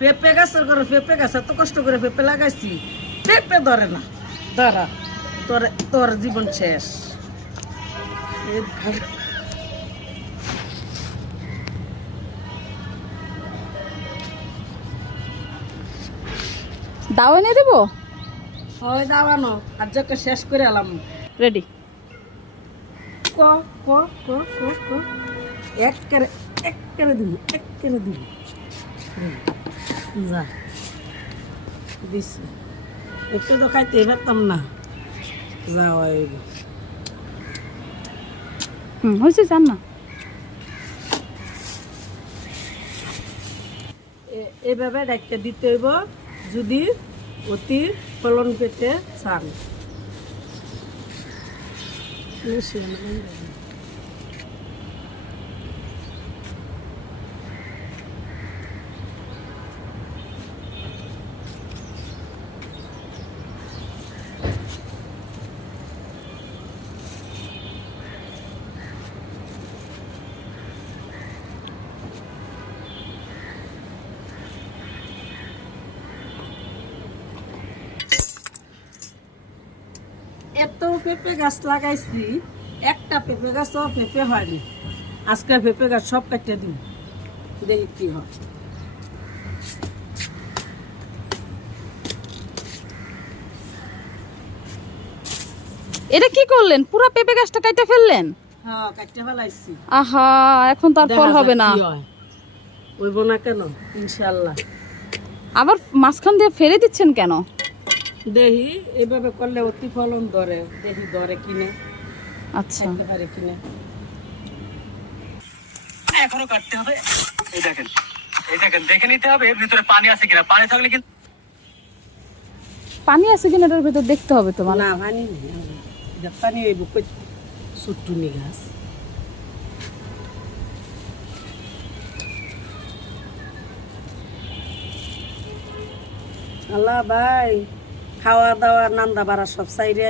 পেঁপে গাছের করে পেঁপে গাছ এত কষ্ট করে পেঁপে লাগাইছি, পেঁপে ধরে না। ধরা তোর তোর জীবন শেষ। দাও এনে দেবো। ওই দাওয়ানো আর যাকে শেষ করে এলাম। রেডি। ক ক ক ক ক একবারে একবারে দিবি, একবারে দিবি। যা দিছি, একটু তো খাইতে পারতাম না। যা হয়েছে চান না। এভাবে ডাক্তার দিতে হইব যদি অতি ফলন পেতে চান। এত পেঁপে গাছ লাগাইছি, একটা পেঁপে গাছও পেঁপে হয়নি। আজকে পেঁপে গাছ সব কাটতে দিন, দেখি কি হয়। এটা কি করলেন? পুরো পেঁপে গাছটা কাটতে ফেললেন? হ্যাঁ, কাটতে ফেলাইছি। আহা, এখন তো আর ফল হবে না। হইব না কেন? ইনশাল্লাহ। আবার মাঝখান দিয়ে ফেলে দিচ্ছেন কেন? দেখি এইভাবে করলে অতি ফলন ধরে, দেখি ধরে কিনে। আচ্ছা, একেবারে কিনে এখনো কাটতে হবে। এই দেখেন, এই দেখেন, দেখে নিতে হবে এর ভিতরে পানি আছে কিনা। পানি থাকলে কিন্তু পানি আছে কিনা এটার ভেতর দেখতে হবে তো। না পানি নেই, পানি হইব কই? সুটুনি গাছ। আল্লাহ ভাই, খাওয়া দাওয়া নান্দা বাড়া সব সাইডে